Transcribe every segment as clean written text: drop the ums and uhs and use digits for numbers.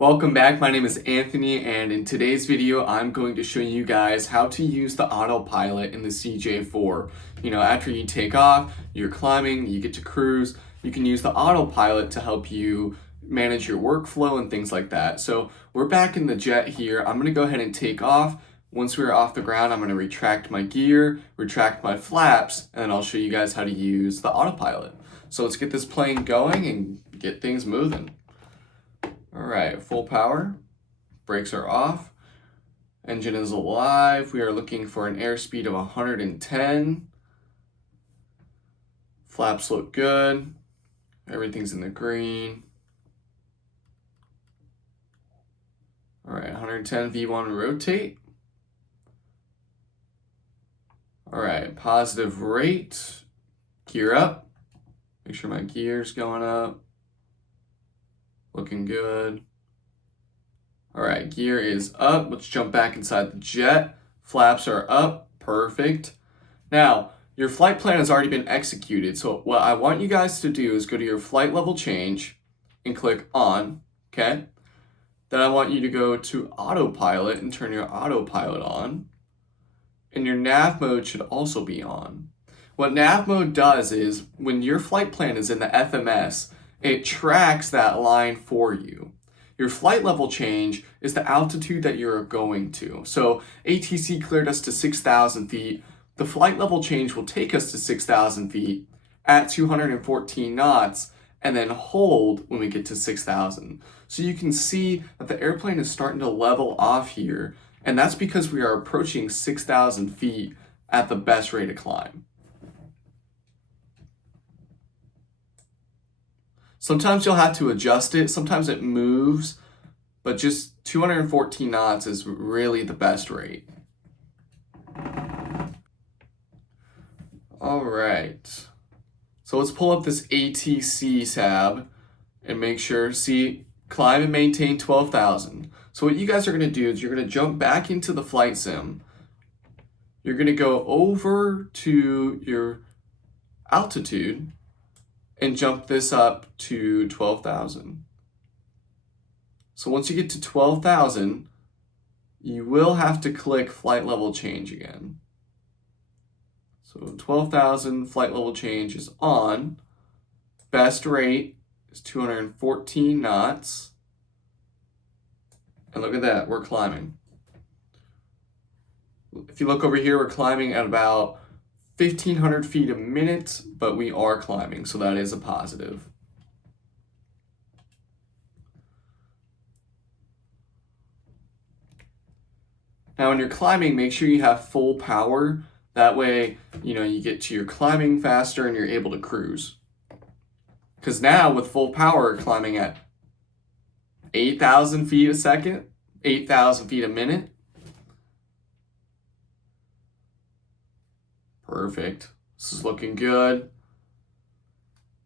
Welcome back, my name is Anthony, and in today's video I'm going to show you guys how to use the autopilot in the CJ4. After you take off, you're climbing, you get to cruise, you can use the autopilot to help you manage your workflow and things like that. So we're back in the jet here. I'm going to go ahead and take off. Once we're off the ground, I'm going to retract my gear, retract my flaps, and then I'll show you guys how to use the autopilot. So let's get this plane going and get things moving. All right, full power, brakes are off, engine is alive. We are looking for an airspeed of 110. Flaps look good. Everything's in the green. All right, 110 V1 rotate. All right, positive rate, gear up. Make sure my gear's going up. Looking good. All right, gear is up. Let's jump back inside the jet. Flaps are up. Perfect. Now, your flight plan has already been executed. So what I want you guys to do is go to your flight level change and click on, okay? Then I want you to go to autopilot and turn your autopilot on. And your nav mode should also be on. What nav mode does is when your flight plan is in the FMS, it tracks that line for you. Your flight level change is the altitude that you're going to. So ATC cleared us to 6,000 feet. The flight level change will take us to 6,000 feet at 214 knots and then hold when we get to 6,000. So you can see that the airplane is starting to level off here, and that's because we are approaching 6,000 feet at the best rate of climb. Sometimes you'll have to adjust it. Sometimes it moves, but just 214 knots is really the best rate. All right. So let's pull up this ATC tab and make sure, see, climb and maintain 12,000. So what you guys are going to do is you're going to jump back into the flight sim. You're going to go over to your altitude and jump this up to 12,000. So once you get to 12,000, you will have to click flight level change again. So 12,000 flight level change is on. Best rate is 214 knots. And look at that, we're climbing. If you look over here, we're climbing at about 1,500 feet a minute, but we are climbing, so that is a positive. Now, when you're climbing, make sure you have full power. That way, you get to your climbing faster and you're able to cruise. Because now, with full power, climbing at 8,000 feet a second, 8,000 feet a minute. Perfect. This is looking good.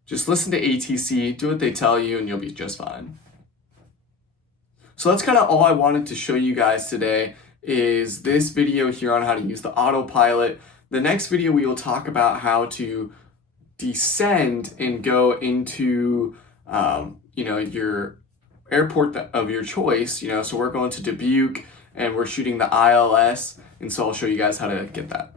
Just listen to ATC, do what they tell you, and you'll be just fine. So that's kind of all I wanted to show you guys today is this video here on how to use the autopilot. The next video we will talk about how to descend and go into your airport of your choice. So we're going to Dubuque and we're shooting the ILS, and so I'll show you guys how to get that.